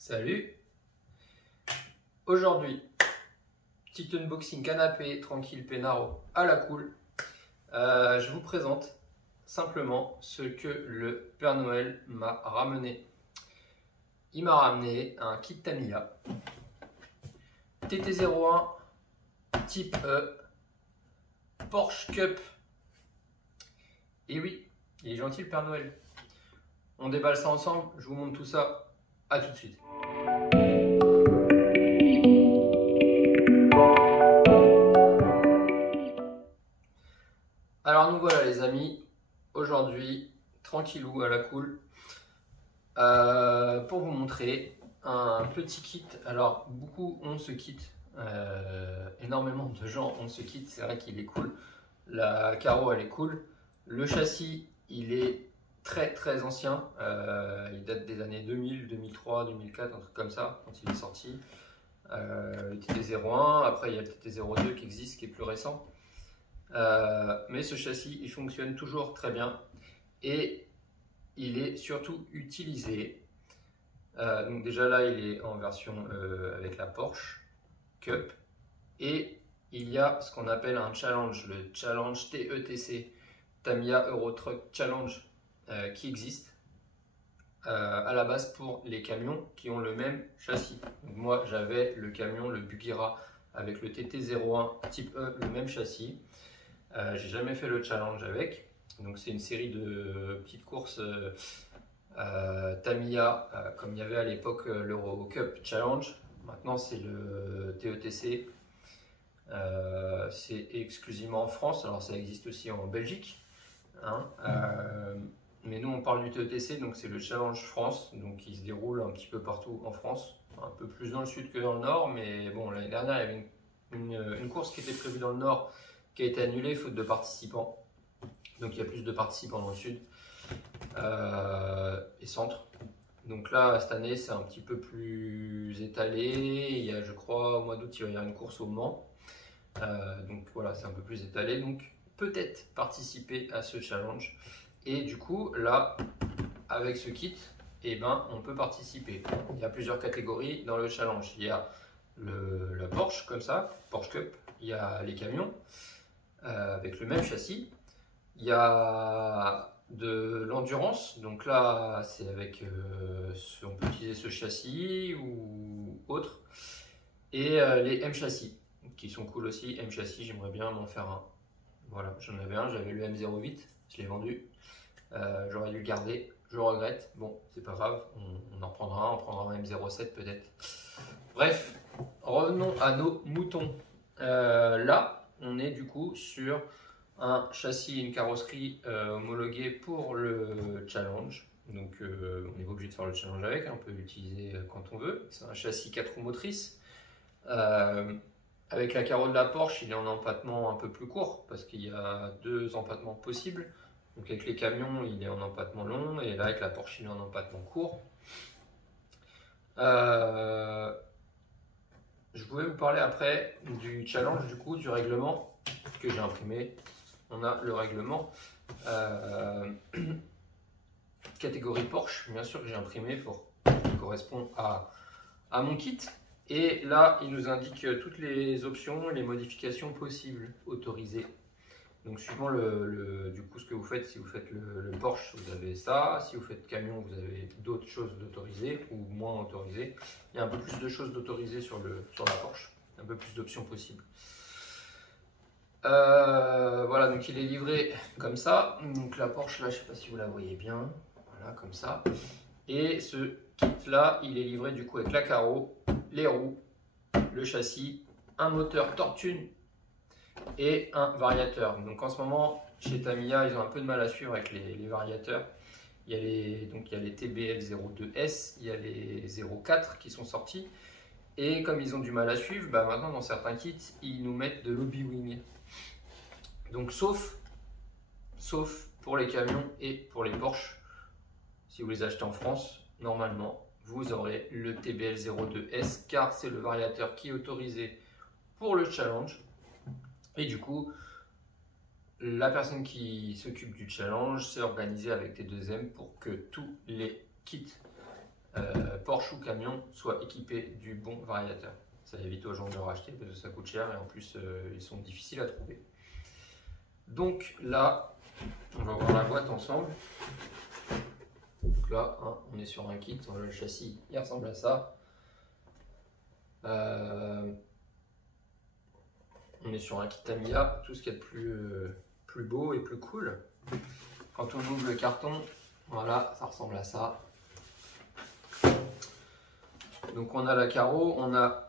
Salut! Aujourd'hui, petit unboxing canapé, tranquille, peinard à la cool. Je vous présente simplement ce que le Père Noël m'a ramené. Il m'a ramené un kit Tamiya TT01 type E Porsche Cup. Et oui, il est gentil le Père Noël. On déballe ça ensemble, je vous montre tout ça. À tout de suite. Alors nous voilà les amis, aujourd'hui, tranquillou à la cool, pour vous montrer un petit kit. Alors beaucoup ont ce kit, énormément de gens ont ce kit, c'est vrai qu'il est cool. La carreau elle est cool, le châssis il est très ancien, il date des années 2000, 2003, 2004, un truc comme ça quand il est sorti. Le TT01, après il y a le TT02 qui existe, qui est plus récent. Mais ce châssis il fonctionne toujours très bien et il est surtout utilisé. Donc déjà là il est en version avec la Porsche Cup et il y a ce qu'on appelle un challenge, le challenge TETC, Tamiya Euro Truck Challenge, qui existe à la base pour les camions qui ont le même châssis. Donc moi j'avais le camion, le Bugira avec le TT01 type E, le même châssis. J'ai jamais fait le challenge avec, donc c'est une série de petites courses Tamiya, comme il y avait à l'époque l'Euro Cup Challenge. Maintenant c'est le TETC, c'est exclusivement en France, alors ça existe aussi en Belgique, hein, mais nous on parle du TETC, donc c'est le Challenge France, donc il se déroule un petit peu partout en France, un peu plus dans le sud que dans le nord, mais bon, l'année dernière il y avait une course qui était prévue dans le nord qui a été annulée faute de participants, donc il y a plus de participants dans le sud et centre. Donc là cette année c'est un petit peu plus étalé, il y a, je crois au mois d'août il va y avoir une course au Mans, donc voilà c'est un peu plus étalé, donc peut-être participer à ce challenge. Et du coup là avec ce kit eh ben, on peut participer. Il y a plusieurs catégories dans le challenge. Il y a la Porsche comme ça, Porsche Cup, il y a les camions avec le même châssis, il y a de l'endurance, donc là c'est avec on peut utiliser ce châssis ou autre, et les M châssis qui sont cool aussi. M châssis, j'aimerais bien m'en faire un. Voilà, j'en avais un, j'avais le M08, je l'ai vendu, j'aurais dû le garder, je regrette. Bon, c'est pas grave, on en reprendra un, on prendra un M07 peut-être. Bref, revenons à nos moutons. Là, on est du coup sur un châssis et une carrosserie homologués pour le challenge. Donc on n'est pas obligé de faire le challenge avec, hein, on peut l'utiliser quand on veut. C'est un châssis 4 roues motrices. Avec la carreau de la Porsche, il est en empattement un peu plus court parce qu'il y a deux empattements possibles. Donc avec les camions, il est en empattement long, et là avec la Porsche, il est en empattement court. Je voulais vous parler après du challenge, du coup, du règlement que j'ai imprimé. On a le règlement catégorie Porsche, bien sûr, que j'ai imprimé qui correspond à mon kit. Et là, il nous indique toutes les options, les modifications possibles, autorisées. Donc suivant du coup ce que vous faites, si vous faites le Porsche, vous avez ça. Si vous faites camion, vous avez d'autres choses d'autorisées ou moins autorisées. Il y a un peu plus de choses d'autorisées sur la Porsche, un peu plus d'options possibles. Voilà, donc il est livré comme ça. Donc la Porsche là, je ne sais pas si vous la voyez bien. Voilà, comme ça. Et ce kit là, il est livré du coup avec la carreau, les roues, le châssis, un moteur Tortune et un variateur. Donc en ce moment chez Tamiya ils ont un peu de mal à suivre avec les variateurs. Il y a les TBL02S, il y a les 04 qui sont sortis, et comme ils ont du mal à suivre, bah maintenant dans certains kits ils nous mettent de l'Obi-Wing. Donc sauf pour les camions et pour les Porsche, si vous les achetez en France, normalement vous aurez le TBL02S car c'est le variateur qui est autorisé pour le challenge. Et du coup, la personne qui s'occupe du challenge s'est organisée avec T2M pour que tous les kits Porsche ou camion soient équipés du bon variateur. Ça évite aux gens de le racheter parce que ça coûte cher et en plus ils sont difficiles à trouver. Donc là, on va voir la boîte ensemble. Donc là, hein, on est sur un kit, le châssis il ressemble à ça. On est sur un kit Tamiya, tout ce qu'il y a de plus beau et plus cool. Quand on ouvre le carton, voilà, ça ressemble à ça. Donc on a la carreau, on a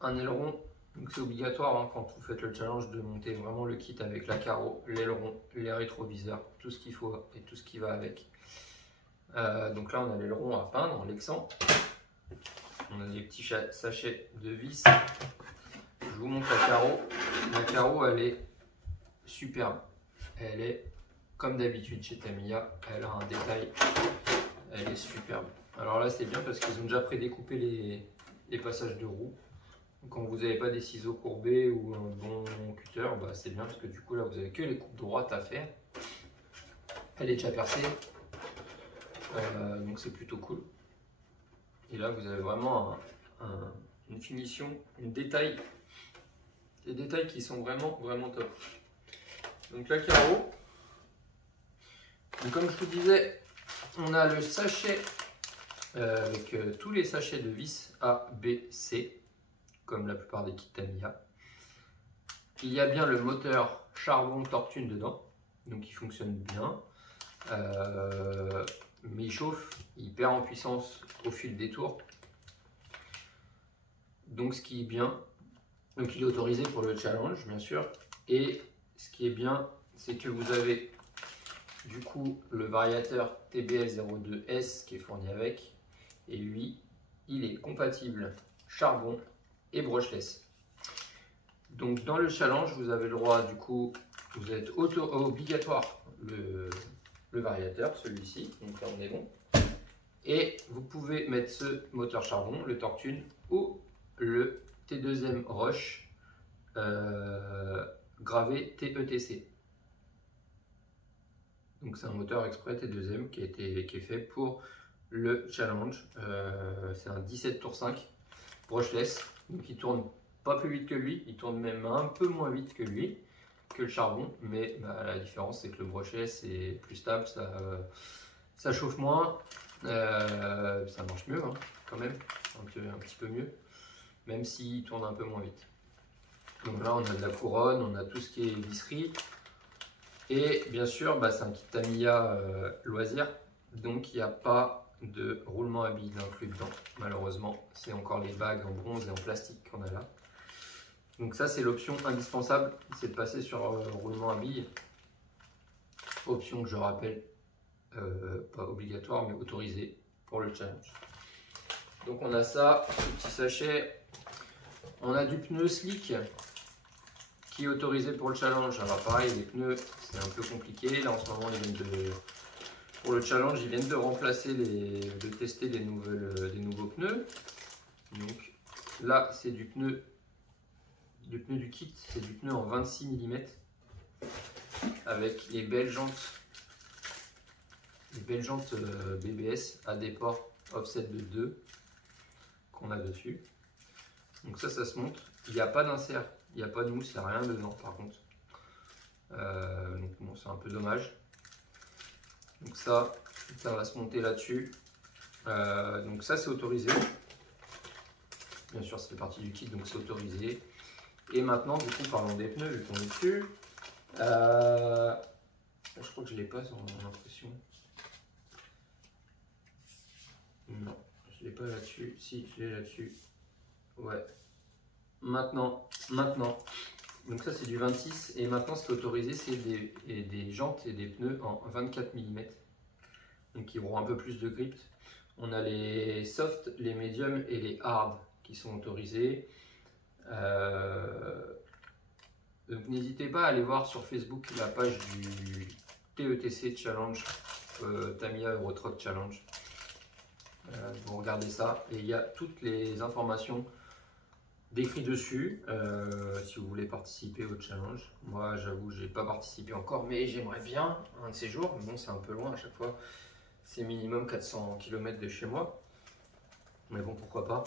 un aileron, donc c'est obligatoire hein, quand vous faites le challenge de monter vraiment le kit avec la carreau, l'aileron, les rétroviseurs, tout ce qu'il faut et tout ce qui va avec. Donc là on a l'aileron à peindre en lexan. On a des petits sachets de vis. Je vous montre la carreau. La carreau elle est superbe. Elle est comme d'habitude chez Tamiya, elle a un détail, elle est superbe. Alors là c'est bien parce qu'ils ont déjà prédécoupé les passages de roue. Donc, quand vous n'avez pas des ciseaux courbés ou un bon cutter, bah, c'est bien parce que du coup là vous avez que les coupes droites à faire. Elle est déjà percée, donc c'est plutôt cool. Et là vous avez vraiment une finition, des détails qui sont vraiment top. Donc la carreau, donc, comme je vous disais, on a le sachet avec tous les sachets de vis A, B, C, comme la plupart des kits Tamiya. Il y a bien le moteur charbon Tortune dedans, donc il fonctionne bien, mais il chauffe, il perd en puissance au fil des tours, donc ce qui est bien, donc il est autorisé pour le challenge bien sûr, et ce qui est bien c'est que vous avez du coup le variateur TBL02S qui est fourni avec, et lui il est compatible charbon et brushless. Donc dans le challenge vous avez le droit, du coup vous êtes obligatoire le variateur, celui-ci, donc là on est bon, et vous pouvez mettre ce moteur charbon, le Tortune ou le T2M Rush gravé TETC. Donc c'est un moteur exprès T2M qui est fait pour le challenge. C'est un 17 tours 5 brushless, donc il tourne pas plus vite que lui, il tourne même un peu moins vite que lui, que le charbon, mais bah, la différence c'est que le brushless est plus stable, ça chauffe moins, ça marche mieux hein, quand même, un petit peu mieux, même s'il tourne un peu moins vite. Donc là on a de la couronne, on a tout ce qui est visserie. Et bien sûr, bah, c'est un kit Tamiya loisir, donc il n'y a pas de roulement à billes inclus dedans. Malheureusement, c'est encore les bagues en bronze et en plastique qu'on a là. Donc ça, c'est l'option indispensable, c'est de passer sur roulement à billes. Option que je rappelle, pas obligatoire, mais autorisée pour le challenge. Donc on a ça, ce petit sachet. On a du pneu slick qui est autorisé pour le challenge. Alors pareil, les pneus c'est un peu compliqué. Là en ce moment pour le challenge ils viennent de remplacer de tester des nouveaux pneus. Donc là c'est du pneu du kit, c'est du pneu en 26 mm avec les belles jantes BBS à des ports offset de 2 qu'on a dessus. Donc ça se monte. Il n'y a pas d'insert. Il n'y a pas de mousse, il n'y a rien dedans par contre. Donc bon, c'est un peu dommage. Donc ça va se monter là-dessus. Donc ça c'est autorisé. Bien sûr ça fait partie du kit donc c'est autorisé. Et maintenant du coup parlons des pneus vu qu'on est dessus. Je crois que je ne l'ai pas sur mon impression. Non, je ne l'ai pas là-dessus. Si, je l'ai là-dessus. Ouais. Maintenant. Donc ça c'est du 26 et maintenant ce qui est autorisé c'est des jantes et des pneus en 24 mm. Donc qui auront un peu plus de grip. On a les soft, les medium et les hard qui sont autorisés. Donc n'hésitez pas à aller voir sur Facebook la page du TETC Challenge, Tamiya Euro Truck Challenge. Vous regardez ça et il y a toutes les informations décrites dessus si vous voulez participer au challenge. Moi j'avoue j'ai pas participé encore mais j'aimerais bien un de ces jours, mais bon c'est un peu loin à chaque fois, c'est minimum 400 km de chez moi. mais bon, pourquoi pas.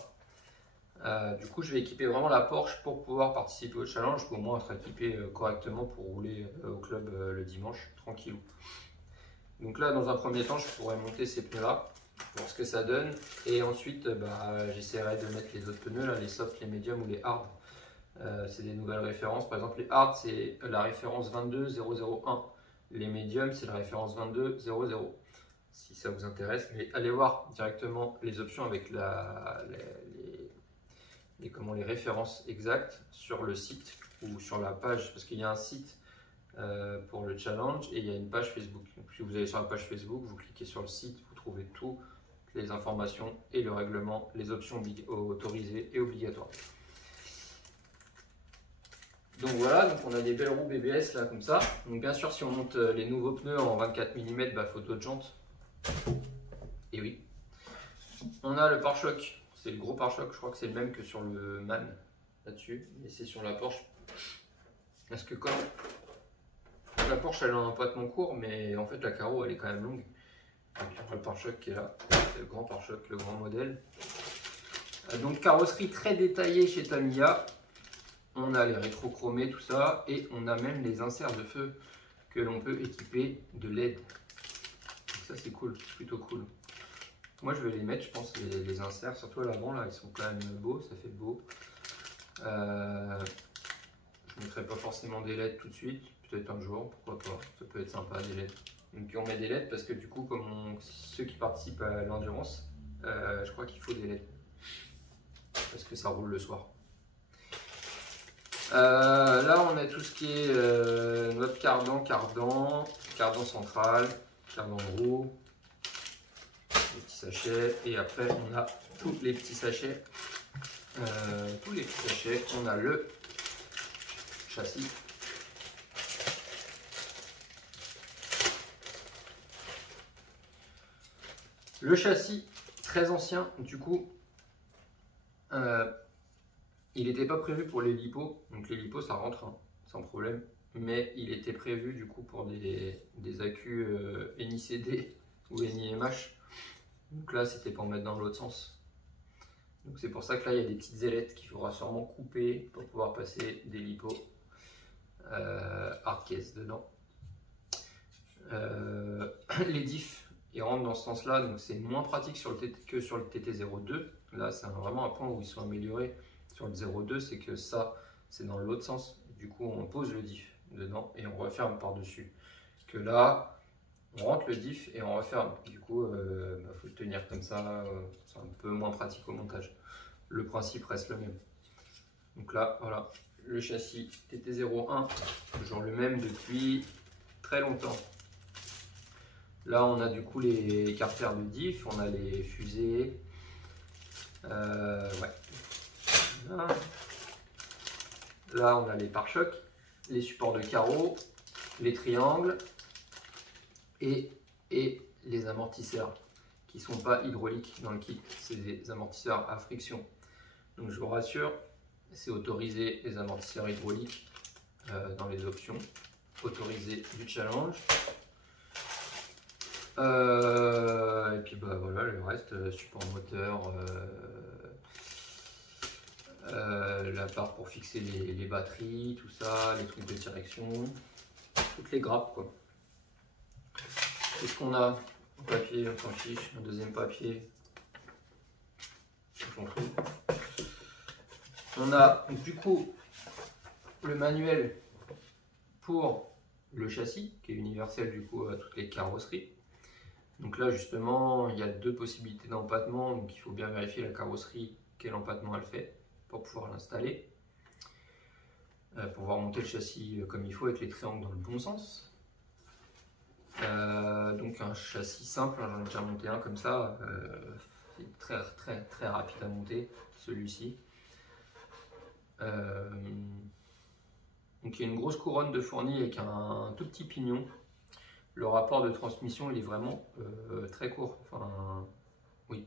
Du coup, je vais équiper vraiment la Porsche pour pouvoir participer au challenge, pour au moins être équipé correctement pour rouler au club le dimanche, tranquillou. Donc là, dans un premier temps, je pourrais monter ces pneus-là, voir ce que ça donne, et ensuite, j'essaierai de mettre les autres pneus, là, les soft, les médiums ou les hard. C'est des nouvelles références. Par exemple, les hard, c'est la référence 22001. Les médiums, c'est la référence 2200. Si ça vous intéresse, mais allez voir directement les options avec les références exactes sur le site ou sur la page, parce qu'il y a un site pour le challenge et il y a une page Facebook. Donc, si vous allez sur la page Facebook, vous cliquez sur le site, vous trouvez toutes les informations et le règlement, les options autorisées et obligatoires. Donc voilà, donc on a des belles roues BBS là comme ça. Donc bien sûr, si on monte les nouveaux pneus en 24 mm, il faut d'autres jantes. Et oui. On a le pare-choc, c'est le gros pare-choc, je crois que c'est le même que sur le MAN là-dessus, mais c'est sur la Porsche. Parce que comme la Porsche elle a un empattement court, mais en fait la carreau elle est quand même longue. Donc il y aura le pare-choc qui est là, c'est le grand pare-choc, le grand modèle. Donc carrosserie très détaillée chez Tamiya. On a les rétrochromés, tout ça, et on a même les inserts de feu que l'on peut équiper de LED. Donc ça c'est cool, plutôt cool. Moi je vais les mettre, je pense, les inserts, surtout à l'avant là, ils sont quand même beaux, ça fait beau. Je ne mettrai pas forcément des LED tout de suite, peut-être un jour, pourquoi pas, ça peut être sympa des LED. Donc on met des LED parce que du coup, comme ceux qui participent à l'endurance, je crois qu'il faut des LED parce que ça roule le soir. Là on a tout ce qui est notre cardan central, cardan de roue, les petits sachets, et après on a tous les petits sachets. On a le châssis. Le châssis très ancien, du coup, il n'était pas prévu pour les lipos, donc les lipos ça rentre hein, sans problème, mais il était prévu du coup pour des accus NICD ou NIMH, donc là c'était pour mettre dans l'autre sens. Donc c'est pour ça que là il y a des petites ailettes qu'il faudra sûrement couper pour pouvoir passer des lipos hard case dedans. Les diffs ils rentrent dans ce sens là, donc c'est moins pratique que sur le TT02. Là c'est vraiment un point où ils sont améliorés sur le 02, c'est que ça c'est dans l'autre sens, du coup on pose le diff dedans et on referme par dessus, que là on rentre le diff et on referme, du coup faut le tenir comme ça, c'est un peu moins pratique au montage. Le principe reste le même. Donc là voilà, le châssis TT01, toujours le même depuis très longtemps. Là on a du coup les carters de diff, on a les fusées, ouais. Là on a les pare-chocs, les supports de carreaux, les triangles et les amortisseurs qui ne sont pas hydrauliques dans le kit, c'est des amortisseurs à friction. Donc je vous rassure, c'est autorisé les amortisseurs hydrauliques dans les options autorisées du challenge. Et puis bah voilà, le reste, support moteur, la barre pour fixer les batteries, tout ça, les trucs de direction, toutes les grappes quoi. Qu'est-ce qu'on a? Un papier, on s'en fiche, un deuxième papier, j'en trouve. On a du coup le manuel pour le châssis qui est universel du coup à toutes les carrosseries. Donc là justement il y a deux possibilités d'empattement, donc il faut bien vérifier la carrosserie quel empattement elle fait pour pouvoir l'installer, pour pouvoir monter le châssis comme il faut avec les triangles dans le bon sens. Donc un châssis simple, j'en ai déjà monté un comme ça, c'est très rapide à monter celui-ci. Donc il y a une grosse couronne de fourni avec un tout petit pignon. Le rapport de transmission il est vraiment très court. Enfin, oui,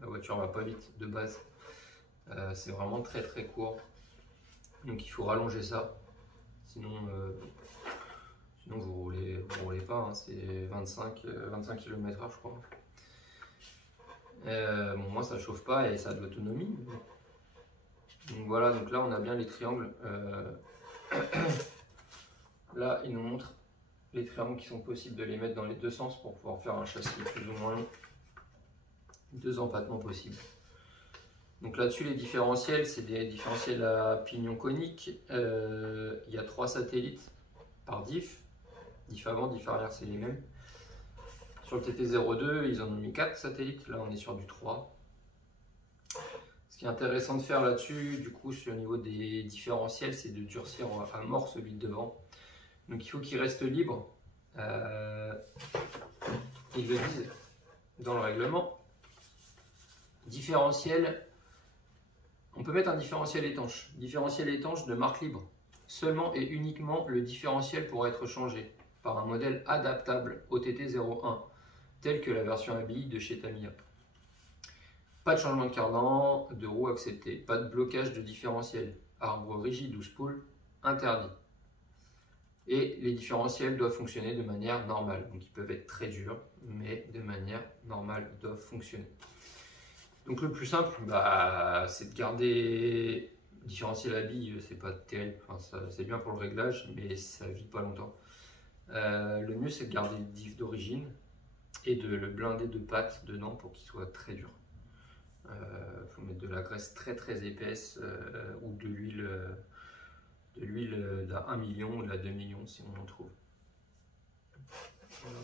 la voiture va pas vite de base. C'est vraiment très court. Donc il faut rallonger ça. Sinon vous roulez pas. Hein. C'est 25 km/h je crois. Bon, moi ça chauffe pas et ça a de l'autonomie. Donc voilà, donc là on a bien les triangles. Là il nous montre les triangles qui sont possibles de les mettre dans les deux sens pour pouvoir faire un châssis plus ou moins long. 2 empattements possibles. Donc là-dessus les différentiels, c'est des différentiels à pignon conique. Il y a 3 satellites par diff. Diff avant, diff arrière, c'est les mêmes. Sur le TT02, ils en ont mis 4 satellites. Là, on est sur du 3. Ce qui est intéressant de faire là-dessus, du coup, sur le niveau des différentiels, c'est de durcir à mort celui de devant. Donc il faut qu'il reste libre. Ils le disent dans le règlement. Différentiel, on peut mettre un différentiel étanche. Différentiel étanche de marque libre. Seulement et uniquement le différentiel pourra être changé par un modèle adaptable au TT01, tel que la version ABI de chez Tamiya. Pas de changement de cardan, de roue accepté, pas de blocage de différentiel, arbre rigide ou spool interdit. Et les différentiels doivent fonctionner de manière normale. Donc ils peuvent être très durs, mais de manière normale, ils doivent fonctionner. Donc le plus simple, c'est de garder différentiel à bille, c'est pas terrible, enfin, c'est bien pour le réglage, mais ça vit pas longtemps. Le mieux c'est de garder le diff d'origine et de le blinder de pâte dedans pour qu'il soit très dur. Faut mettre de la graisse très très épaisse ou de l'huile d'1 million ou de la 2 millions si on en trouve.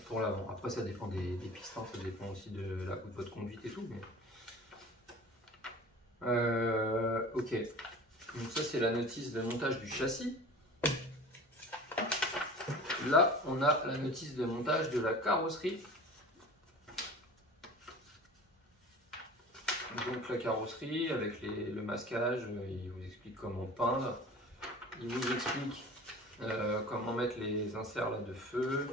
Pour l'avant. Après ça dépend des pistons, ça dépend aussi de votre conduite et tout. Mais... ok, donc ça c'est la notice de montage du châssis. Là on a la notice de montage de la carrosserie. Donc la carrosserie avec le masquage, il vous explique comment peindre, il vous explique comment mettre les inserts là de feu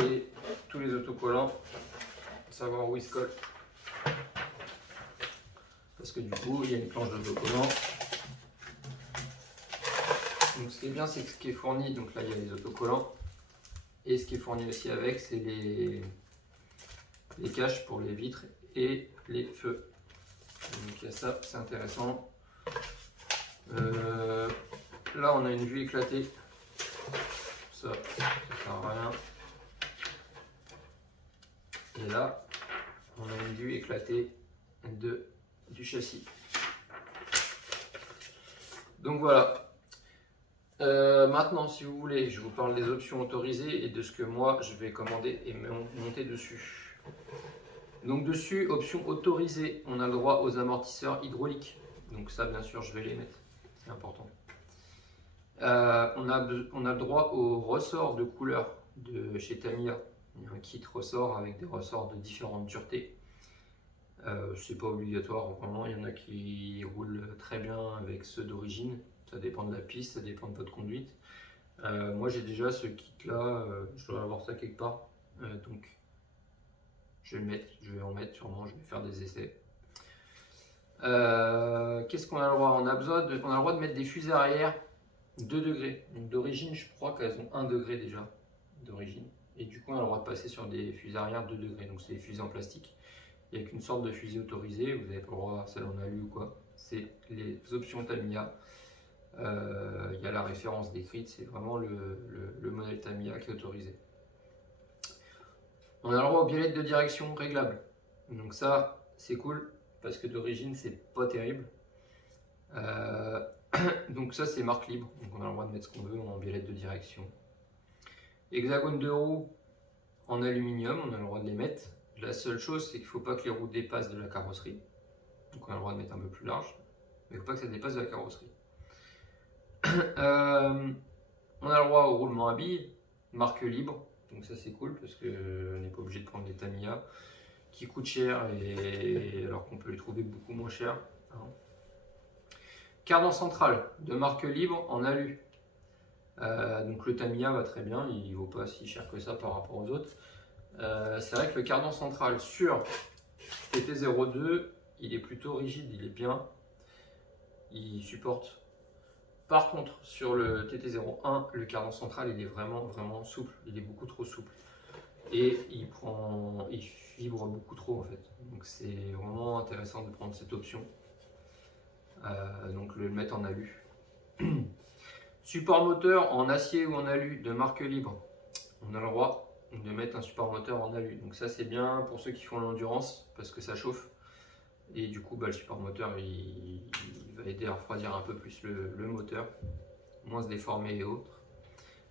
et tous les autocollants, savoir où ils se collent. Parce que du coup il y a une planche d'autocollants. Donc ce qui est bien c'est que ce qui est fourni, donc là il y a les autocollants, et ce qui est fourni aussi avec c'est les caches pour les vitres et les feux. Donc il y a ça, c'est intéressant. Là on a une vue éclatée, ça sert à rien. Et là on a une vue éclatée du châssis. Donc voilà. Maintenant si vous voulez, je vous parle des options autorisées et de ce que moi je vais commander et monter dessus. Donc dessus, option autorisée, on a le droit aux amortisseurs hydrauliques. Donc ça bien sûr je vais les mettre, c'est important. On a le droit aux ressorts de couleur de chez Tamiya. Il y a un kit ressort avec des ressorts de différentes duretés. C'est pas obligatoire, vraiment il y en a qui roulent très bien avec ceux d'origine. Ça dépend de la piste, ça dépend de votre conduite. Moi j'ai déjà ce kit là, je dois avoir ça quelque part. Donc je vais en mettre sûrement, je vais faire des essais. Qu'est-ce qu'on a le droit? On a le droit de mettre des fusées arrière 2 degrés. Donc d'origine, je crois qu'elles ont 1 degré déjà d'origine. Et du coup, on a le droit de passer sur des fusées arrière 2 degrés. Donc c'est des fusées en plastique. Il n'y a qu'une sorte de fusée autorisée. Vous n'avez pas le droit, celle en alu ou quoi. C'est les options Tamiya. Il y a la référence décrite. C'est vraiment le modèle Tamiya qui est autorisé. On a le droit aux biellettes de direction réglables. Donc ça, c'est cool parce que d'origine, c'est pas terrible. Donc ça, c'est marque libre. Donc on a le droit de mettre ce qu'on veut en biellette de direction. Hexagone de roues en aluminium, on a le droit de les mettre. La seule chose, c'est qu'il ne faut pas que les roues dépassent de la carrosserie. Donc on a le droit de mettre un peu plus large. Mais il ne faut pas que ça dépasse de la carrosserie. On a le droit au roulement à billes, marque libre. Donc ça c'est cool parce qu'on n'est pas obligé de prendre des Tamiya qui coûtent cher et alors qu'on peut les trouver beaucoup moins cher. Hein. Cardan central de marque libre en alu. Donc le Tamiya va très bien, il ne vaut pas si cher que ça par rapport aux autres. C'est vrai que le cardan central sur TT02, il est plutôt rigide, il est bien, il supporte. Par contre, sur le TT01, le cardan central, il est vraiment souple. Il est beaucoup trop souple. et il vibre beaucoup trop en fait. Donc c'est vraiment intéressant de prendre cette option. Donc le mettre en alu. Support moteur en acier ou en alu de marque libre. On a le droit de mettre un support moteur en alu. Donc ça c'est bien pour ceux qui font l'endurance parce que ça chauffe. Et du coup le support moteur il va aider à refroidir un peu plus le moteur, moins se déformer et autres.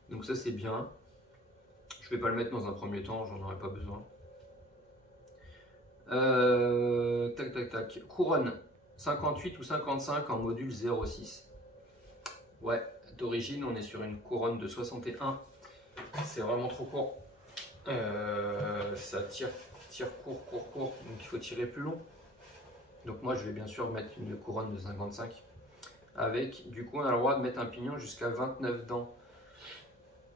Donc ça c'est bien. Je vais pas le mettre dans un premier temps, j'en aurai pas besoin. Tac tac tac. Couronne 58 ou 55 en module 0,6. Ouais, d'origine on est sur une couronne de 61. C'est vraiment trop court. Ça tire court, donc il faut tirer plus long. Donc moi je vais bien sûr mettre une couronne de 55 avec, du coup on a le droit de mettre un pignon jusqu'à 29 dents.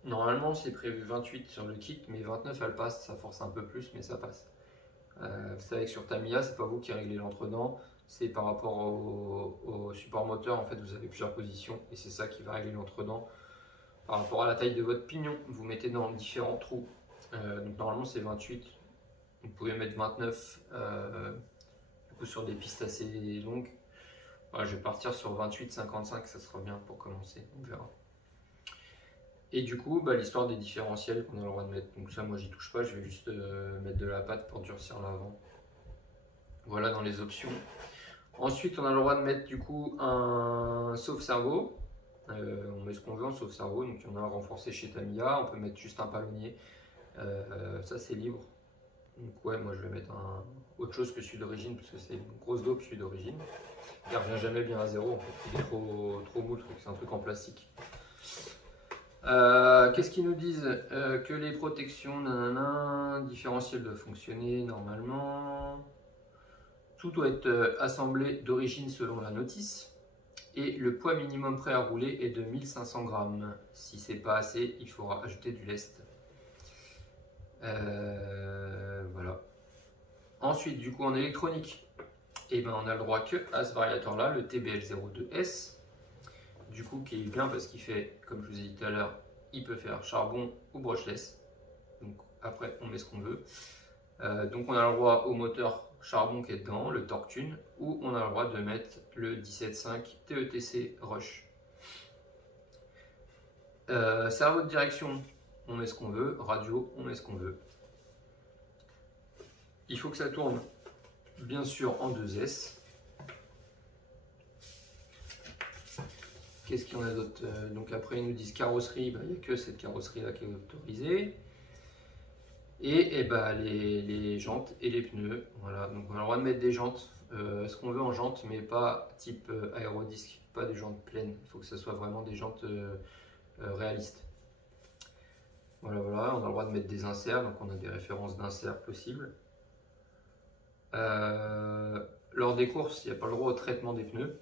Normalement c'est prévu 28 sur le kit, mais 29 elle passe, ça force un peu plus mais ça passe. Vous savez que sur Tamiya c'est pas vous qui réglez l'entre-dents, c'est par rapport au support moteur, en fait vous avez plusieurs positions et c'est ça qui va régler l'entre-dents. Par rapport à la taille de votre pignon, vous mettez dans différents trous. Donc normalement c'est 28, vous pouvez mettre 29 du coup sur des pistes assez longues. Voilà, je vais partir sur 28-55, ça sera bien pour commencer, on verra. Et du coup l'histoire des différentiels qu'on a le droit de mettre, donc ça moi j'y touche pas, je vais juste mettre de la pâte pour durcir l'avant. Voilà dans les options. Ensuite on a le droit de mettre du coup un sauve-cerveau. On met ce qu'on veut en sauve-cerveau, donc il y en a un renforcé chez Tamiya, on peut mettre juste un palonnier, ça c'est libre. Donc ouais, moi je vais mettre autre chose que celui d'origine, parce que c'est une grosse daube celui d'origine. Il ne revient jamais bien à zéro, en fait. Il est trop mou, c'est un truc en plastique. Qu'est-ce qu'ils nous disent? Que les protections, différentiel doit fonctionner normalement. Tout doit être assemblé d'origine selon la notice. Et le poids minimum prêt à rouler est de 1500 grammes. Si c'est pas assez, il faudra ajouter du lest. Voilà. Ensuite, du coup, en électronique, on a le droit que à ce variateur là, le TBL02S. Du coup, qui est bien parce qu'il fait, comme je vous ai dit tout à l'heure, il peut faire charbon ou brushless. Donc après, on met ce qu'on veut. Donc on a le droit au moteur charbon qui est dedans, le Torque-Tune, ou on a le droit de mettre le 17.5 TETC Rush. Cerveau de direction, on met ce qu'on veut. Radio, on met ce qu'on veut. Il faut que ça tourne, bien sûr, en 2S. Qu'est-ce qu'il y en a d'autre? Donc après, ils nous disent carrosserie, il n'y a que cette carrosserie-là qui est autorisée. Et les jantes et les pneus. Voilà, donc on a le droit de mettre des jantes, ce qu'on veut en jantes, mais pas type aérodisque, pas des jantes pleines. Il faut que ce soit vraiment des jantes réalistes. Voilà, on a le droit de mettre des inserts, donc on a des références d'inserts possibles. Lors des courses, il n'y a pas le droit au traitement des pneus.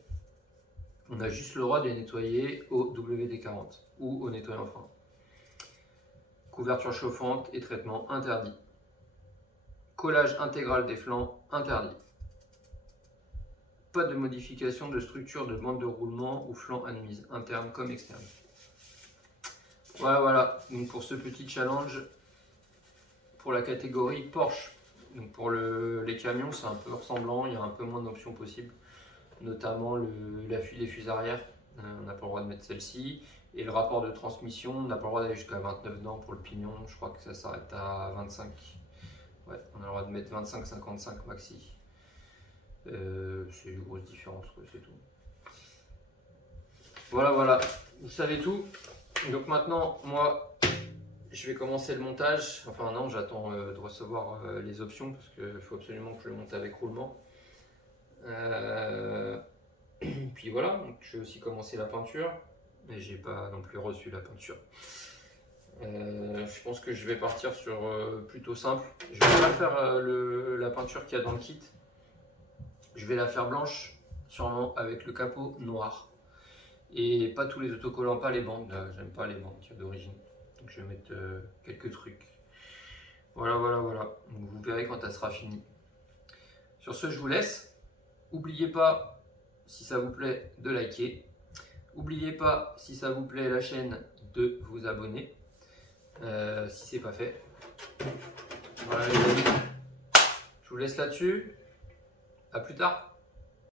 On a juste le droit de les nettoyer au WD-40 ou au nettoyant frein. Couverture chauffante et traitement interdit. Collage intégral des flancs interdit. Pas de modification de structure de bande de roulement ou flanc admise, interne comme externe. Voilà, donc pour ce petit challenge pour la catégorie Porsche. Donc pour les camions, c'est un peu ressemblant, il y a un peu moins d'options possibles, notamment les fuses arrière, on n'a pas le droit de mettre celle-ci. Et le rapport de transmission, on n'a pas le droit d'aller jusqu'à 29 dents pour le pignon, je crois que ça s'arrête à 25. Ouais, on a le droit de mettre 25-55 maxi. C'est une grosse différence, c'est tout. Voilà, vous savez tout. Donc maintenant, moi, je vais commencer le montage. Enfin non, j'attends de recevoir les options parce qu'il faut absolument que je le monte avec roulement. Puis voilà, donc je vais aussi commencer la peinture. Mais j'ai pas non plus reçu la peinture. Je pense que je vais partir sur plutôt simple. Je vais pas faire la peinture qu'il y a dans le kit. Je vais la faire blanche, sûrement avec le capot noir. Et pas tous les autocollants, pas les bandes. J'aime pas les bandes qui d'origine. Donc je vais mettre quelques trucs. Voilà. Donc vous verrez quand elle sera finie. Sur ce, je vous laisse. N'oubliez pas, si ça vous plaît, de liker. N'oubliez pas, si ça vous plaît, la chaîne, de vous abonner, si ce n'est pas fait. Voilà les amis, je vous laisse là-dessus. À plus tard.